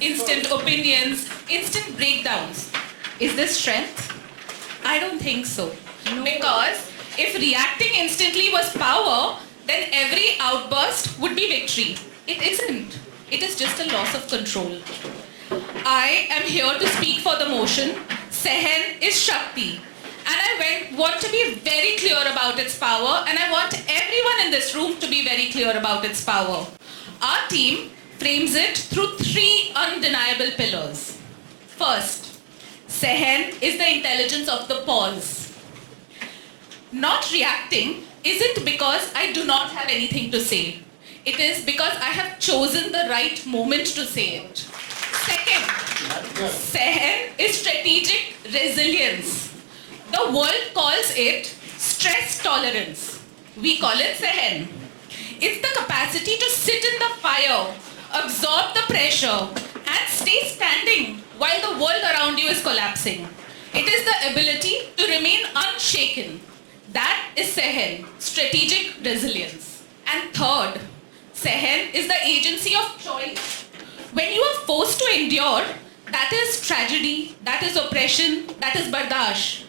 instant opinions, instant breakdowns. Is this strength? I don't think so. No. Because if reacting instantly was power, then every outburst would be victory. It isn't. It is just a loss of control. I am here to speak for the motion. Sehen is Shakti. And I want to be very clear about its power, and I want everyone in this room to be very clear about its power. Our team frames it through 3 undeniable pillars. First, Sehen is the intelligence of the pause. Not reacting isn't because I do not have anything to say. It is because I have chosen the right moment to say it. Second, Sehen is strategic resilience. The world calls it stress tolerance. We call it Sehen. It's the capacity to sit in the fire, absorb the pressure, and stay standing while the world around you is collapsing. It is the ability to remain unshaken. That is Sehen, strategic resilience. And third, Sehen is the agency of choice. When you are forced to endure, that is tragedy, that is oppression, that is bardash.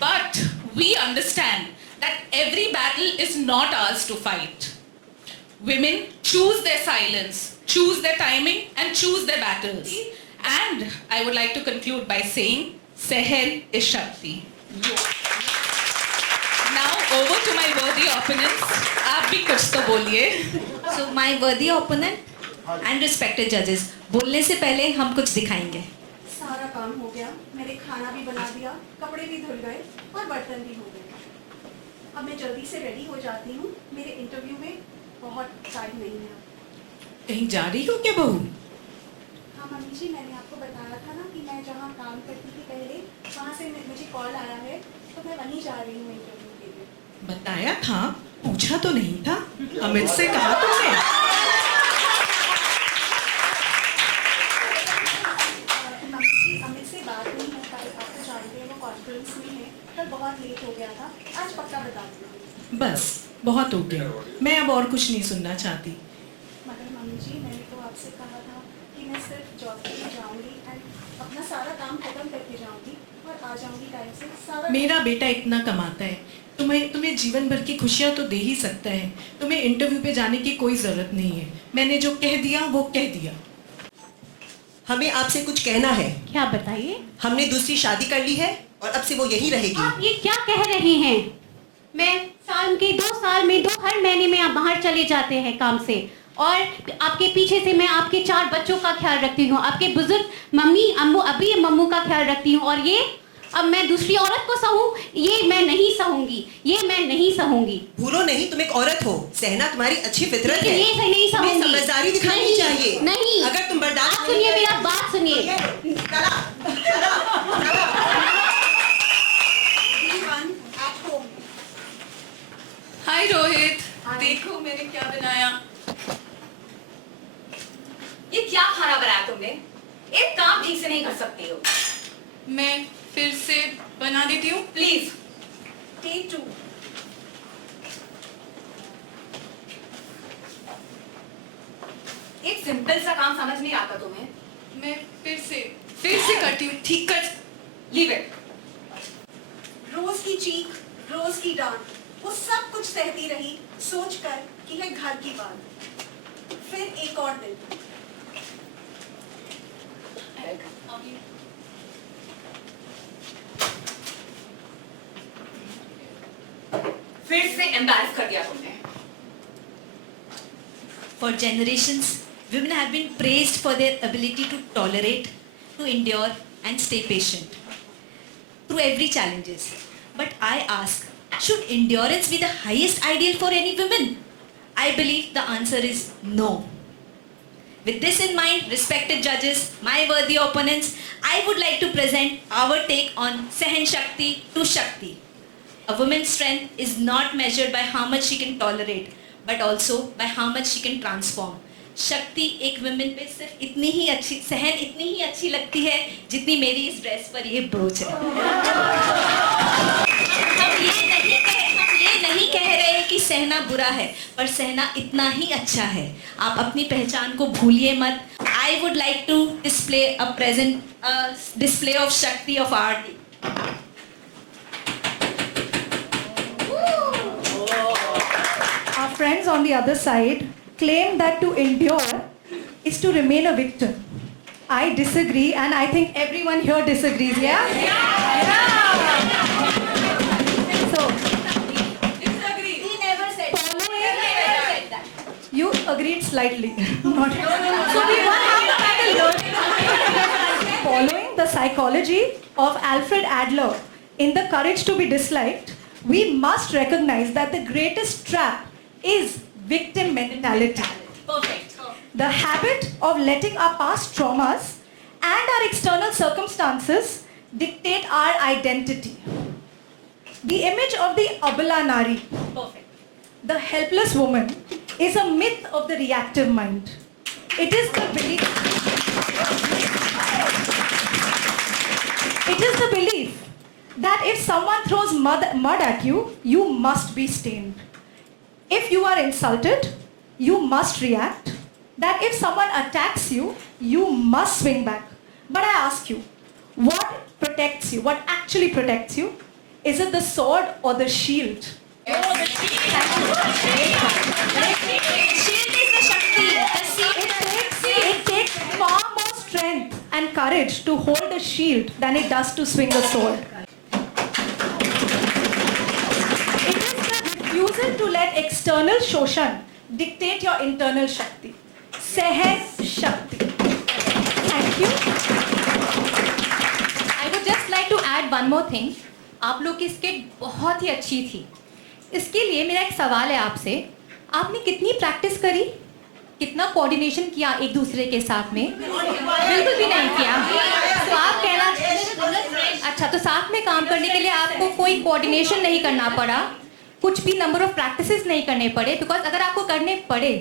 But we understand that every battle is not ours to fight. Women choose their silence, choose their timing, and choose their battles. And I would like to conclude by saying, Sehen is Shakti. Now over to my worthy opponents. आप भी कुछ तो बोलिए. So my worthy opponent and respected judges, बोलने से पहले हम कुछ दिखाएंगे. सारा काम हो गया, मैंने खाना भी बना दिया, कपड़े भी धुल गए और बर्तन भी हो गए. अब मैं जल्दी से रेडी हो जाती हूँ. मेरे इंटरव्यू में बहुत टाइम नहीं है. कहीं जा रही हो क्या बहू? हाँ मम्मी जी, मैंने आपको बताया था ना कि मैं जहाँ काम करती थी पहले, वहाँ से मुझे कॉल आया है, तो मैं वहीं जा रही हूँ इंटरव्यू के लिए. बताया था, पूछा तो नहीं था? अमित से कहा तुमने? बहुत लेट हो गया था, आज पक्का बता दूंगी. बस बहुत हो गया, मैं अब और कुछ नहीं सुनना चाहती. मगर मम्मी जी, मैंने तो आपसे कहा था कि मैं सिर्फ जॉब के लिए जाऊंगी और अपना सारा काम खत्म करके जाऊंगी और आ जाऊंगी टाइम से. सारा मेरा बेटा इतना कमाता है, तुम्हें जीवन भर की खुशियाँ तो दे ही सकता है. तुम्हें इंटरव्यू पे जाने की कोई जरूरत नहीं है. मैंने जो कह दिया वो कह दिया. हमें आपसे कुछ कहना है. क्या बताइए? हमने दूसरी शादी कर ली है और अब से वो यहीं रहेगी. आप ये क्या कह रहे हैं? मैं साल के 2 साल में हर महीने में आप बाहर चले जाते हैं काम से, और आपके पीछे से मैं आपके 4 बच्चों का ख्याल रखती हूँ, आपके बुजुर्ग मम्मी अम्मू अभी मम्मू का ख्याल रखती हूँ, और ये अब मैं दूसरी औरत को सहूँ, ये मैं नहीं सहूंगी, ये मैं नहीं सहूंगी. भूलो नहीं, तुम एक औरत हो. सहना तुम्हारी अच्छी फितरत है. ये नहीं सहूंगी. समझदारी दिखानी चाहिए. नहीं, अगर तुम बर्दाश्त आप सुनिए, मेरा बात सुनिए. हाय रोहित, देखो मैंने क्या बनाया. ये क्या खाना बनाया तुमने? एक काम ठीक से नहीं कर सकती हो. मैं फिर से बना देती हूँ. प्लीज. टेक 2. एक सिंपल सा काम समझ नहीं आता तुम्हें? मैं फिर से करती हूँ. ठीक कर. Leave it. रोज की चीख, रोज की डांट, वो सब कुछ सहती रही, सोचकर कि है घर की बात. फिर एक और दिन. फिर से एम्बैरस कर दिया तुमने. For generations, women have been praised for their ability to tolerate, to endure, and stay patient through every challenges. But I ask, should endurance be the highest ideal for any woman? I believe the answer is no. With this in mind, respected judges, my worthy opponents, I would like to present our take on Sehen Shakti to Shakti. A woman's strength is not measured by how much she can tolerate, but also by how much she can transform. शक्ति एक women पे सिर्फ इतनी ही अच्छी, सहन इतनी ही अच्छी लगती है जितनी मेरी इस ड्रेस पर ये ब्रोच है. हम ये नहीं कह रहे कि सहना बुरा है, पर सहना इतना ही अच्छा है. आप अपनी पहचान को भूलिए मत. I would like to display a display of Shakti of our team. Our friends on the other side claim that to endure is to remain a victim. I disagree, and I think everyone here disagrees, yeah? So, He never said that. you agreed slightly. Not so we won't have the battle learning. Following the psychology of Alfred Adler in The Courage to be Disliked, we must recognize that the greatest trap is victim mentality. Perfect. The habit of letting our past traumas and our external circumstances dictate our identity. The image of the Abala Nari, Perfect. the helpless woman, is a myth of the reactive mind. It is the belief that if someone throws mud at you, you must be stained. If you are insulted, you must react. That if someone attacks you, you must swing back. But I ask you, what protects you? What actually protects you? Is it the sword or the shield? Oh, the shield. Shield is the Shakti. It takes far more strength and courage to hold a shield than it does to swing a sword. It is the refusal to let external shoshan dictate your internal Shakti. Sehan Shakti. Thank you. I would just like to add one more thing. आप लोग की skit बहुत ही अच्छी थी. इसके लिए मेरा एक सवाल है आपसे. आपने कितनी प्रैक्टिस करी? कितना कोऑर्डिनेशन किया एक दूसरे के साथ में? बिल्कुल भी नहीं किया. तो आप कहना अच्छा, तो साथ में काम करने के लिए आपको कोई कोऑर्डिनेशन नहीं करना पड़ा, कुछ भी नंबर ऑफ प्रैक्टिसेस नहीं करने पड़े, बिकॉज अगर आपको करने पड़े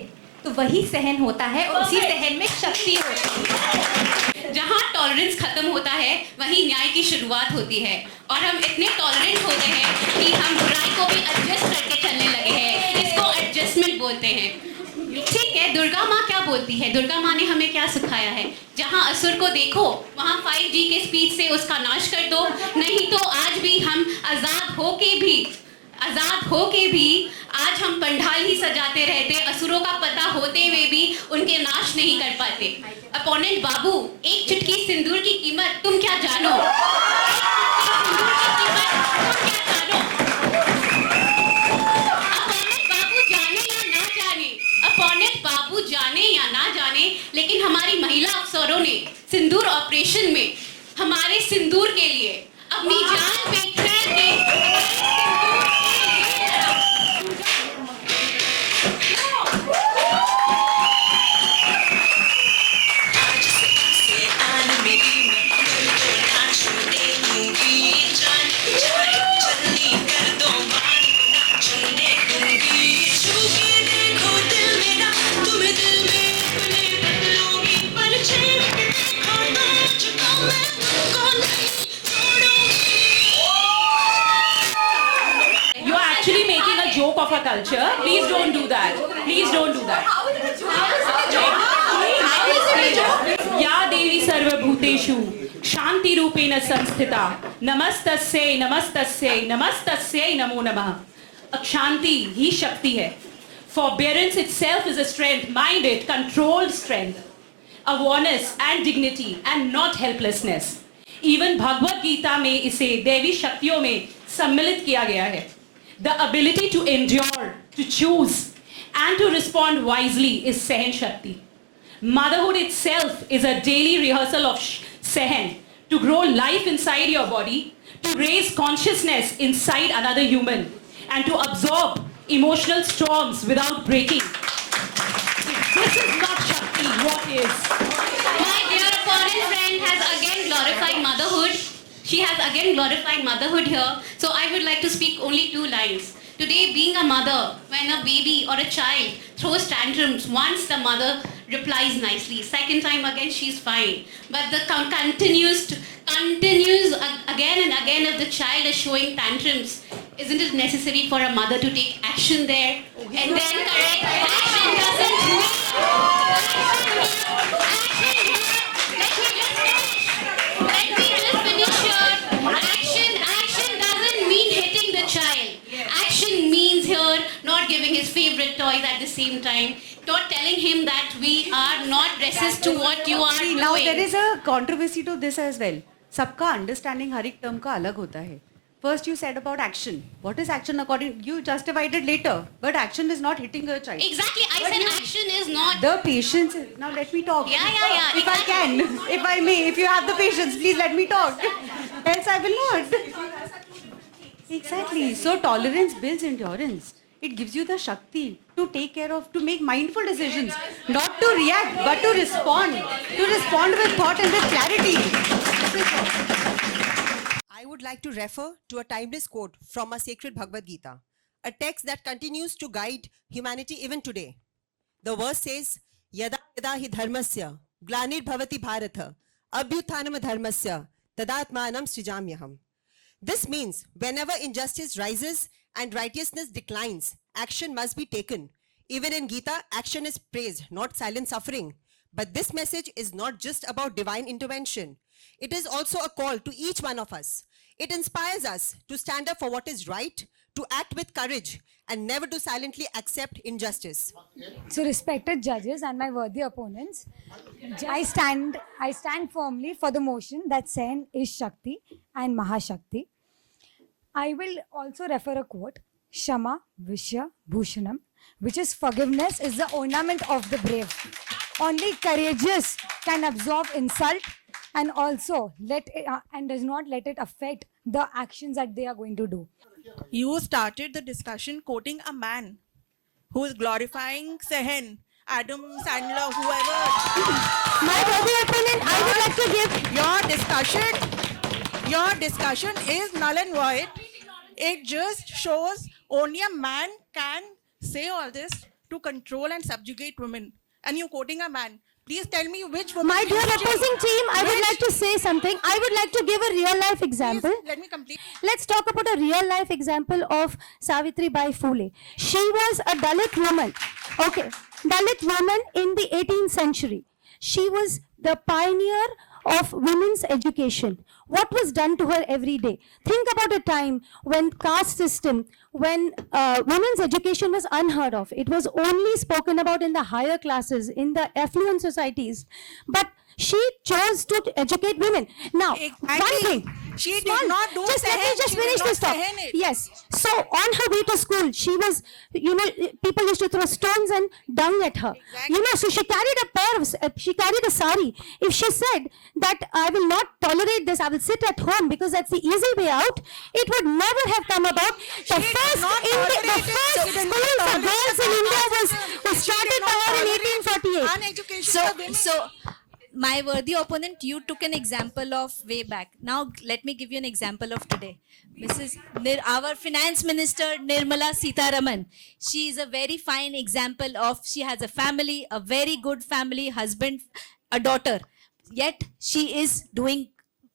तो वही सहन होता है और उसी सहन में शक्ति होती है. जहाँ टॉलरेंस खत्म होता है वहीं न्याय की शुरुआत होती है और हम इतने टॉलरेंट हो गए हैं कि हम बुराई को भी एडजस्ट करके चलने लगे हैं. इसको एडजस्टमेंट बोलते हैं. ठीक है, दुर्गा माँ क्या बोलती है? दुर्गा माँ ने हमें क्या सिखाया है? जहाँ असुर को देखो वहाँ 5G के स्पीड से उसका नाश कर दो. नहीं तो आज भी हम आज़ाद हो के भी आज हम पंडाल ही सजाते रहते, असुरों का पता होते हुए भी उनके नाश नहीं कर पाते. अपोनेंट बाबू, एक चुटकी सिंदूर की कीमत तुम क्या जानो? अपोनेंट बाबू जाने या ना जाने, लेकिन हमारी महिला अफसरों ने सिंदूर ऑपरेशन में हमारे सिंदूर के लिए अपनी जान पे खैर के of our culture. Please don't do that. Please don't do that. या देवी सर्वभूतेषु शांति रूपेण संस्थिता नमस्तस्यै नमस्तस्यै नमस्तस्यै नमो नमः. अशांति ही शक्ति है. Forbearance itself is a strength, mind it, controlled strength, awareness and dignity and not helplessness. Even Bhagavad Gita में इसे देवी शक्तियों में सम्मिलित किया गया है. The ability to endure, to choose and to respond wisely is Sehen Shakti. Motherhood itself is a daily rehearsal of Sehen, to grow life inside your body, to raise consciousness inside another human, and to absorb emotional storms without breaking. If this is not Shakti, what is? My dear opponent friend has again glorified motherhood. She has again glorified motherhood here. So I would like to speak only 2 lines. Today, being a mother, when a baby or a child throws tantrums, once the mother replies nicely, second time again she's fine. But the continues again and again if the child is showing tantrums. Isn't it necessary for a mother to take action there? And then correct. Action doesn't mean favorite toys at the same time. Not telling him that we are not racist to what you are doing. Now there is a controversy to this as well. सबका understanding हर एक term का अलग होता है. First you said about action. What is action according you justified it later, but action is not hitting a child. Exactly, I said action is not. The patience. Now let me talk. Yeah. If I can, if I may, if you have the patience, please let me talk. Else I will not. Exactly. So tolerance builds endurance. It gives you the shakti to take care of, to make mindful decisions, not to react, but to respond with thought and with clarity. I would like to refer to a timeless quote from our sacred Bhagavad Gita, a text that continues to guide humanity even today. The verse says, Yada yada hi dharmasya glanir bhavati bharata abhyuthanam dharmasya tadatmanam srijamyaham. This means whenever injustice rises and righteousness declines, action must be taken. Even in Gita, action is praised, not silent suffering. But this message is not just about divine intervention. It is also a call to each one of us. It inspires us to stand up for what is right, to act with courage, and never to silently accept injustice. So, respected judges and my worthy opponents, I stand firmly for the motion that Sen is Shakti and Mahashakti. I will also refer a quote, Shama Vishya Bhushanam, which is forgiveness is the ornament of the brave. Only courageous can absorb insult and also and does not let it affect the actions that they are going to do. You started the discussion quoting a man who is glorifying Sehen, Adam Sandler, whoever. My worthy opponent, I would like to give Your discussion is null and void. It just shows only a man can say all this to control and subjugate women. And you quoting a man. Please tell me which woman. my dear opposing team, I would like to say something. I would like to give a real life example. Please, let me complete. Let's talk about a real life example of Savitri Bai Phule. She was a Dalit woman. Okay, Dalit woman in the 18th century. She was the pioneer of women's education. What was done to her every day? Think about a time when caste system, when women's education was unheard of. It was only spoken about in the higher classes, in the affluent societies. But she chose to educate women. Now, one thing. She did not do Let me just finish this talk. Yes. So on her way to school, she was, people used to throw stones and dung at her. Exactly. So she carried a sari. If she said that I will not tolerate this, I will sit at home because that's the easy way out, it would never have come about. The first school for girls in India was started by her in 1848. So, my worthy opponent, you took an example of way back. Now, let me give you an example of today. Our finance minister, Nirmala Sitharaman. She is a very fine example of, she has a family, a very good family, husband, a daughter. Yet, she is doing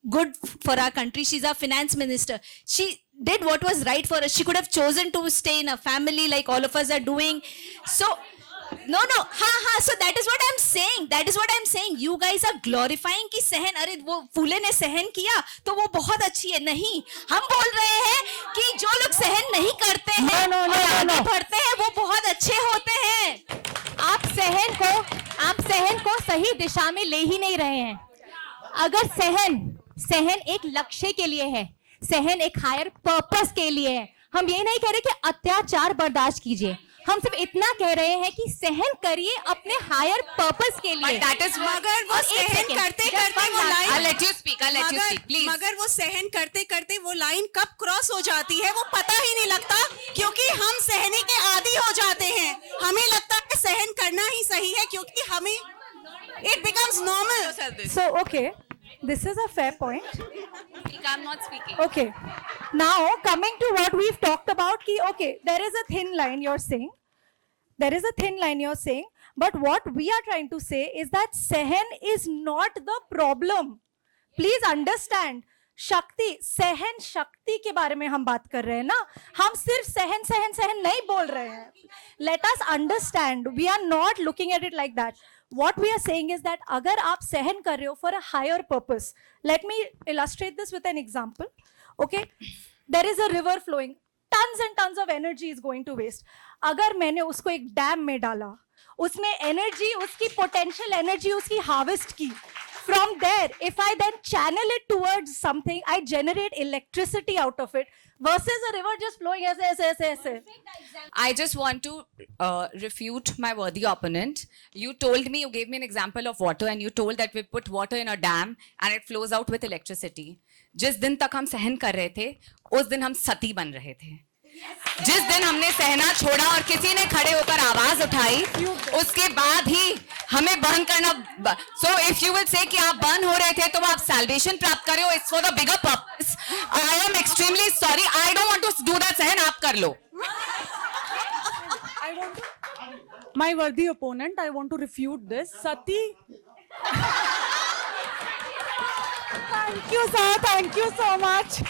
good for our country. She's our finance minister. She did what was right for us. She could have chosen to stay in a family like all of us are doing. So, no, so that is what I'm saying. You guys are glorifying कि सहन, अरे वो फूले ने सहन किया तो वो बहुत अच्छी है. नहीं, हम बोल रहे हैं कि जो लोग सहन नहीं करते हैं और आगे बढ़ते हैं वो बहुत अच्छे होते हैं. आप सहन को सही दिशा में ले ही नहीं रहे हैं. अगर सहन एक लक्ष्य के लिए है, सहन एक हायर पर्पस के लिए है. हम ये नहीं कह रहे कि अत्याचार बर्दाश्त कीजिए. हम सिर्फ इतना कह रहे हैं कि सहन करिए अपने हायर पर्पस के लिए. मगर वो सहन करते करते वो line I'll let you speak, please. मगर वो सहन करते करते वो लाइन कब क्रॉस हो जाती है वो पता ही नहीं लगता, क्योंकि हम सहने के आदी हो जाते हैं. हमें लगता है सहन करना ही सही है क्योंकि हमें it becomes normal. So, okay, this is a fair point. I'm not speaking. Okay, now coming to what we've talked about, there is a thin line you're saying. But what we are trying to say is that Sehen is not the problem. Please understand. सहन शक्ति के बारे में हम बात कर रहे हैं ना, हम सिर्फ सहन नहीं बोल रहे हैं. Let us understand, we are not looking at it like that. What we are saying is that अगर आप सहन कर रहे हो for a higher purpose, let me illustrate this with an example. Okay, there is a river flowing. tons and tons of energy is going to waste. अगर मैंने उसको एक डैम में डाला, उसमें एनर्जी, उसकी पोटेंशियल एनर्जी उसकी हार्वेस्ट की, from there if I then channel it towards something, I generate electricity out of it, versus a river just flowing ऐसे. I just want to refute my worthy opponent. You told me, you gave me an example of water and you told that we put water in a dam and it flows out with electricity. जिस दिन तक हम सहन कर रहे थे, उस दिन हम सती बन रहे थे. जिस दिन हमने सहना छोड़ा और किसी ने खड़े होकर आवाज उठाई, उसके बाद ही हमें बर्न करना. So if you will say कि आप बर्न हो रहे थे तो आप salvation प्राप्त कर रहे हो, it's for the bigger purpose. I am extremely sorry. I don't want to do that. सहन आप कर लो. My worthy opponent, I want to refute this. Sati. Thank you, sir. Thank you so much.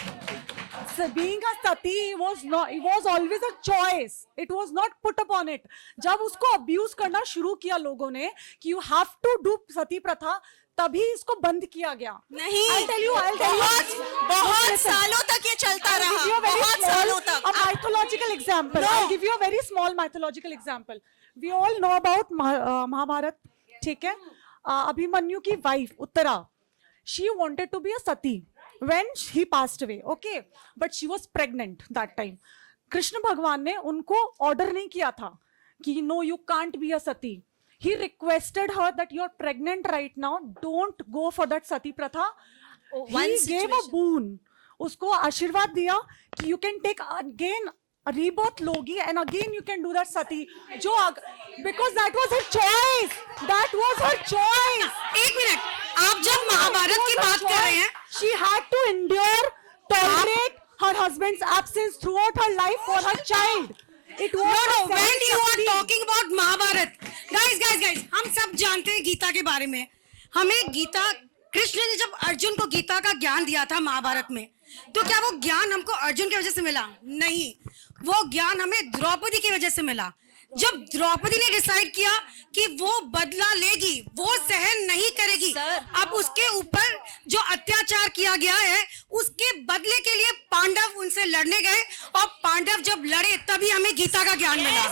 So being a sati was not. It was always a choice. It was not put upon it. जब उसको abuse करना शुरू किया लोगों ने कि you have to do sati प्रथा, तभी इसको बंद किया गया. नहीं. I'll tell you. बहुत सालों तक ये चलता रहा. बहुत सालों तक. A mythological example. I'll give you a very small mythological example. We all know about Mahabharat. ठीक है? अभिमन्यु की wife Uttara. She wanted to be a sati when he passed away. Okay, but she was pregnant that time. Krishna भगवान ने उनको order नहीं किया था कि no, you can't be a sati. He requested her that you're pregnant right now. Don't go for that sati pratha. He gave a boon. उसको आशीर्वाद दिया कि you can take again a rebirth लोगी and again you can do that sati. जो because that was her choice. That was her choice. एक minute, आप जब महाभारत की बात कर रहे हैं, she had to endure, tolerate her husband's absence throughout her life for her child. It was no, when you are talking about Mahabharat, guys, हम सब जानते हैं गीता के बारे में. हमें गीता, कृष्ण ने जब अर्जुन को गीता का ज्ञान दिया था महाभारत में, तो क्या वो ज्ञान हमको अर्जुन की वजह से मिला? नहीं, वो ज्ञान हमें द्रौपदी की वजह से मिला. जब द्रौपदी ने डिसाइड किया कि वो बदला लेगी, वो सहन नहीं करेगी, अब उसके ऊपर जो अत्याचार किया गया है उसके बदले के लिए पांडव उनसे लड़ने गए, और पांडव जब लड़े तभी हमें गीता का ज्ञान मिला.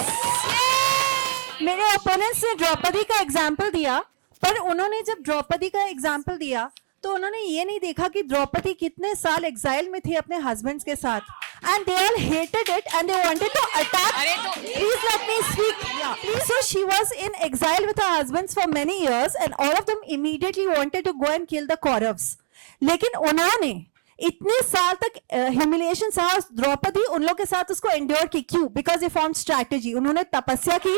मेरे ओपोनेंट्स ने द्रौपदी का एग्जाम्पल दिया, पर उन्होंने जब द्रौपदी का एग्जाम्पल दिया तो उन्होंने ये नहीं देखा कि द्रौपदी कितने साल एग्जाइल में थी अपने हस्बैंड्स के साथ, and they all hated it and they wanted to attack. Please let me speak. So she was in exile with her husbands for many years and all of them immediately wanted to go and kill the Kauravas. लेकिन उन्होंने इतने साल तक humiliation सहा द्रौपदी उन लोगों के साथ उसको एंड्योर की. क्यों? बिकॉज ये फॉर्म स्ट्रैटेजी. उन्होंने तपस्या की,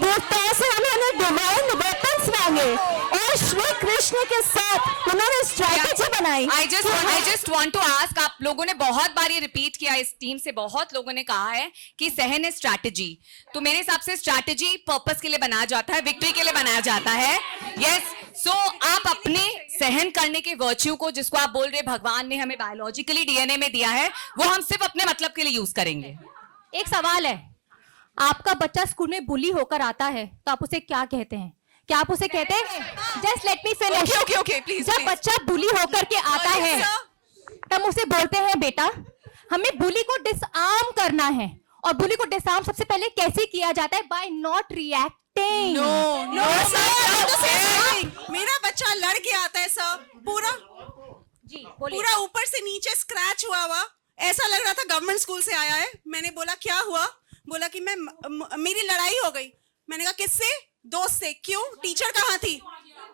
देवताओं से उन्होंने डिवाइन वेपन्स मांगे और श्री कृष्ण के साथ उन्होंने स्ट्रैटेजी बनाई. I just want to ask, आप लोगों ने बहुत बार ये रिपीट किया, इस टीम से बहुत लोगों ने कहा है कि सहन है स्ट्रैटेजी. तो मेरे हिसाब से स्ट्रैटेजी पर्पस के लिए बनाया जाता है, विक्ट्री के लिए बनाया जाता है. यस, सो आप अपने सहन करने के वर्च्यू को, जिसको आप बोल रहे भगवान ने हमें बायोलॉजिकली डीएनए में दिया है, वो हम सिर्फ अपने मतलब के लिए यूज करेंगे. एक सवाल है, आपका बच्चा स्कूल में बुली होकर आता है तो आप उसे क्या कहते हैं? क्या आप उसे कहते हैं? Just let me finish. Okay, please. जब बच्चा बुली होकर के आता है तब उसे बोलते हैं बेटा हमें बुली को डिसआर्म करना है, और बुली को डिसआर्म सबसे पहले कैसे किया जाता है? By not reacting. No sir, मेरा बच्चा लड़ के आता है सर, पूरा ऊपर से नीचे स्क्रैच हुआ, ऐसा लग रहा था गवर्नमेंट स्कूल से आया है. मैंने बोला क्या हुआ? बोला कि मेरी लड़ाई हो गई. मैंने कहा किससे? दोस्त से. क्यों? टीचर कहाँ थी?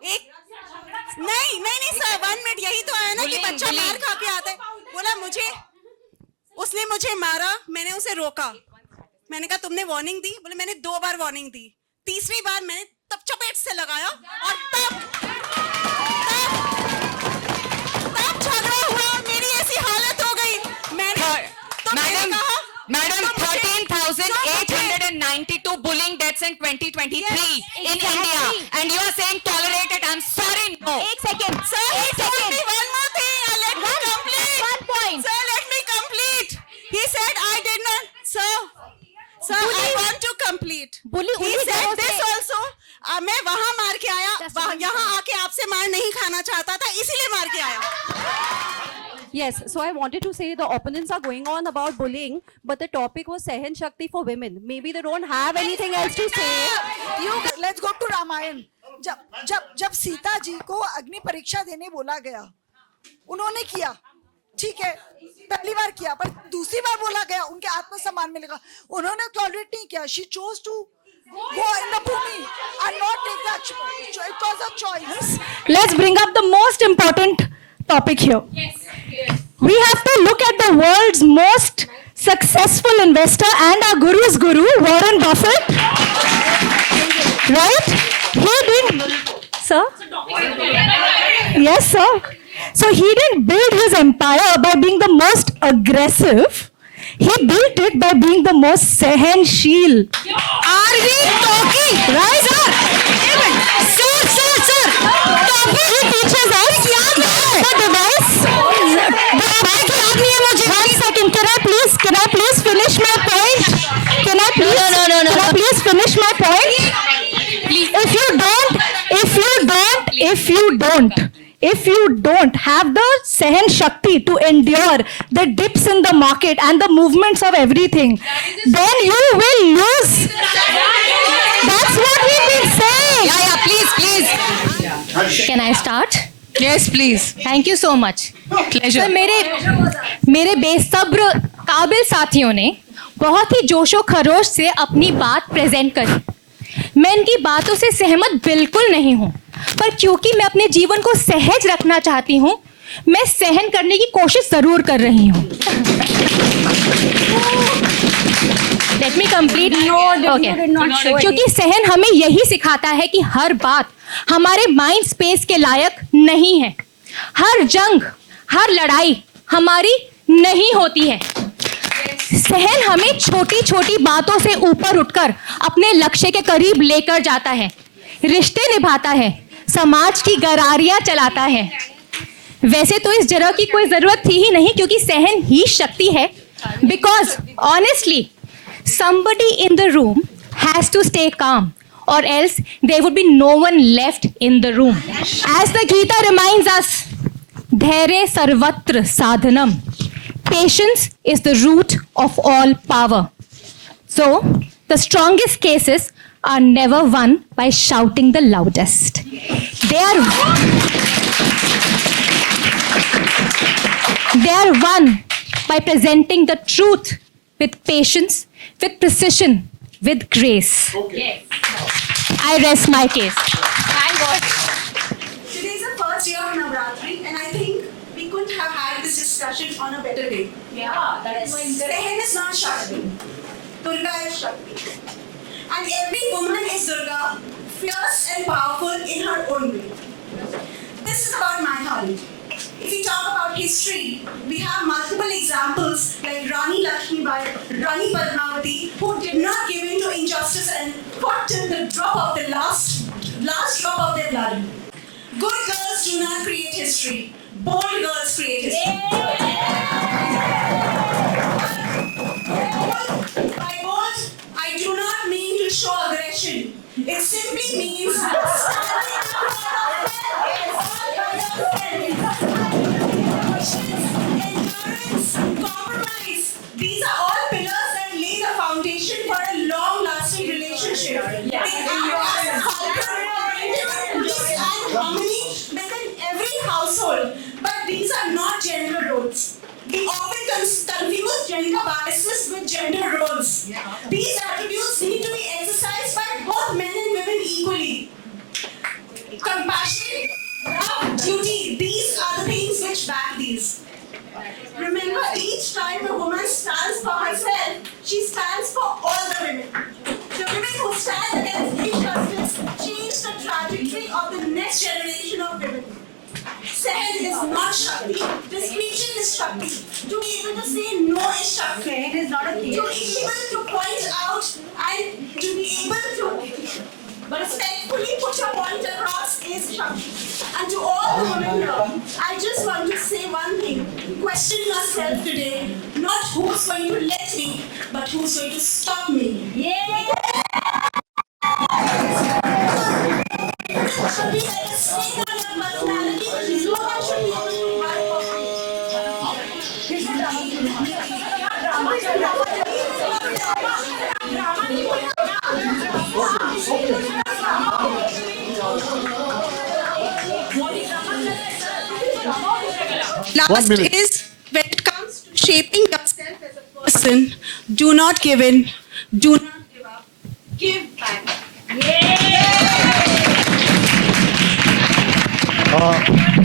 नहीं सर, 1 मिनट. यही तो आया ना कि बच्चा मार खा के आता है. बोला उसने मुझे मारा, मैंने उसे रोका. मैंने कहा तुमने वार्निंग दी? बोले मैंने 2 बार वार्निंग दी, तीसरी बार मैंने तब चपेट से लगाया और तब झगड़ा हुआ, मेरी ऐसी हालत हो गई. Madam 13,892 bullying deaths in 2023 in India, and you are saying tolerate it. I'm sorry, no. एक second Sir, he told me one more thing. Let me complete. 1 point. Sir, let me complete. He said I did not. Sir, I want to complete. He said this also. मैं वहाँ मार के आया, यहाँ आके आपसे मार नहीं खाना चाहता था, इसीलिए मार के आया. Yes, so I wanted to say the opponents are going on about bullying, but the topic was Sahan Shakti for women. Maybe they don't have anything else to say. Let's go to Ramayan. जब सीता जी को अग्नि परीक्षा देने बोला गया, उन्होंने किया, ठीक है, पहली बार किया, पर दूसरी बार बोला गया उनके आत्मसम्मान मिलेगा, उन्होंने टॉलरेट नहीं किया. She chose to go in the bhumi and not take that. It was a choice. Let's bring up the most important topic here. We have to look at the world's most successful investor and our guru's guru, Warren Buffett. Right? He didn't, sir? Yes, sir. So he didn't build his empire by being the most aggressive. He built it by being the most sahansheel. Are we talking? Right, sir? Sir. He teaches us the device. One second. Can I please finish my point? Can I please finish my point? If you don't have the Sahan Shakti to endure the dips in the market and the movements of everything, then you will lose. That's what we've been saying. Yeah, please. Can I start? Yes, please. Thank you so much. Pleasure. तो मेरे बेसब्र काबिल साथियों ने बहुत ही जोशो खरोश से अपनी बात present करी. मैं इनकी बातों से सहमत बिल्कुल नहीं हूँ, पर क्योंकि मैं अपने जीवन को सहज रखना चाहती हूँ, मैं सहन करने की कोशिश जरूर कर रही हूँ. Let me complete. Okay. क्योंकि सहन हमें यही सिखाता है कि हर बात हमारे माइंड स्पेस के लायक नहीं है. हर जंग, हर लड़ाई हमारी नहीं होती है. सहन हमें छोटी छोटी बातों से ऊपर उठकर अपने लक्ष्य के करीब लेकर जाता है, रिश्ते निभाता है, समाज की गरारियां चलाता है. वैसे तो इस जगह की कोई जरूरत थी ही नहीं, क्योंकि सहन ही शक्ति है. Because honestly somebody in the room has to stay calm, or else there would be no one left in the room. As the Gita reminds us, Dhairya sarvatra sadhanam. Patience is the root of all power. So, the strongest cases are never won by shouting the loudest. They are won by presenting the truth with patience, with precision, with grace. Okay. I rest my case. Thank God. Today is the first day of Navratri, and I think we couldn't have had this discussion on a better day. Yeah, that's why Sahan is not Shakti. Durga is Shakti. And every woman is Durga, fierce and powerful in her own way. This is about Maithali. If we talk about history, we have multiple examples like Rani Lakshmibai, Rani Padmavati, who did not give in to injustice and fought till the drop of the last drop of their blood. Good girls do not create history. Bold girls create history. By bold, I do not mean to show aggression. It simply means standing endurance, compromise. These are all pillars that lay the foundation for a long-lasting relationship. They act as peace and harmony within every household. But these are not gender roles. We often confuse gender biases with gender roles. These attributes need to be exercised by both men and women equally. Compassion, love, duty, these are the things which back these. Remember, each time a woman stands for herself, she stands for all the women. The women who stand against injustice change the trajectory of the next generation of women. Sahan is not Shakti. Discretion is Shakti. To be able to say no is Shakti. It is not a case. To be able to point out and to be able to respectfully put your point across is Shakti. And to all the women here, I just want to say one thing. Question yourself today, not who's going to let me, but who's going to stop me. Yeah! Should be like a snake on your personality, but no one should be able to run for me. Last is, when it comes to shaping yourself as a person, do not give in, do not give up, give back.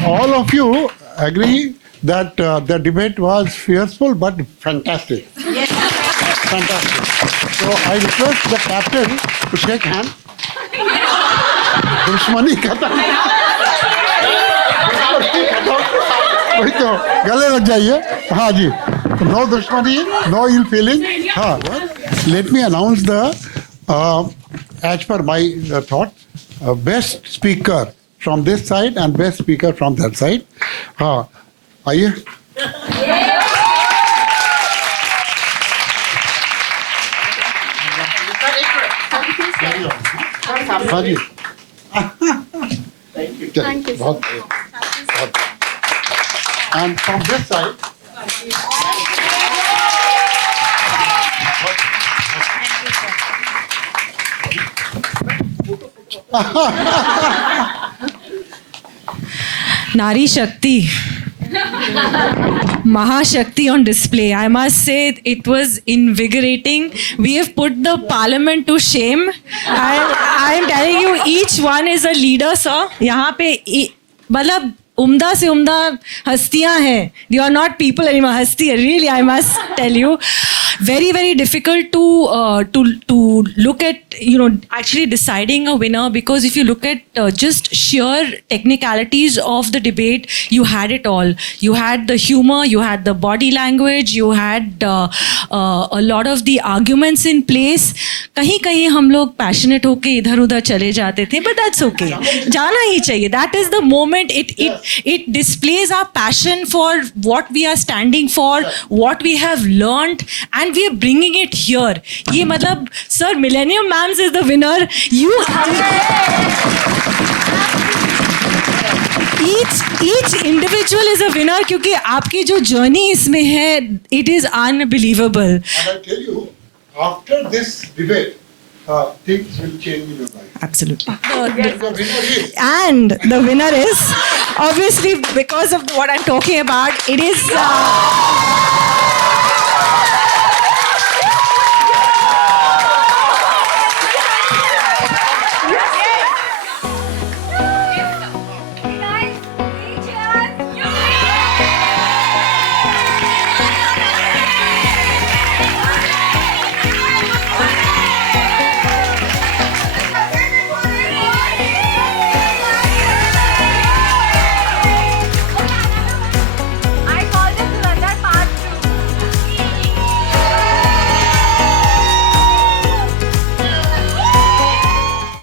All of you agree that the debate was fearful but fantastic. Yes. Fantastic. So I request the captain to shake hand. दुश्मनी खत्म वही तो गले लग जाइए हाँ जी no दुश्मनी नो इल फीलिंग हाँ let me announce the as per my thought best speaker from this side and best speaker from that side हाँ आइए हाँ जी Thank you. बहुत and from this side Nari Shakti. Mahashakti on display. I must say it was invigorating. We have put the parliament to shame. I am telling you, each one is a leader, sir. यहाँ पे मतलब उम्दा से उम्दा हस्तियां हैं. You are not people anymore. हस्ती है. Really, I must tell you, very very difficult to look at, you know, actually deciding a winner, because if you look at just sheer technicalities of the debate, you had it all. You had the humor, you had the body language, you had a lot of the arguments in place. कहीं कहीं हम लोग passionate होके इधर उधर चले जाते थे, but that's okay. जाना ही चाहिए. That is the moment. It displays our passion for what we are standing for, what we have learned, and we are bringing it here. ये मतलब, sir, Millennium Mams is the winner. Each individual is a winner क्योंकि आपकी जो journey इसमें है, it is unbelievable. And I tell you, after this debate, things will change in your life. Absolutely. And the winner is, obviously, because of what I'm talking about, it is...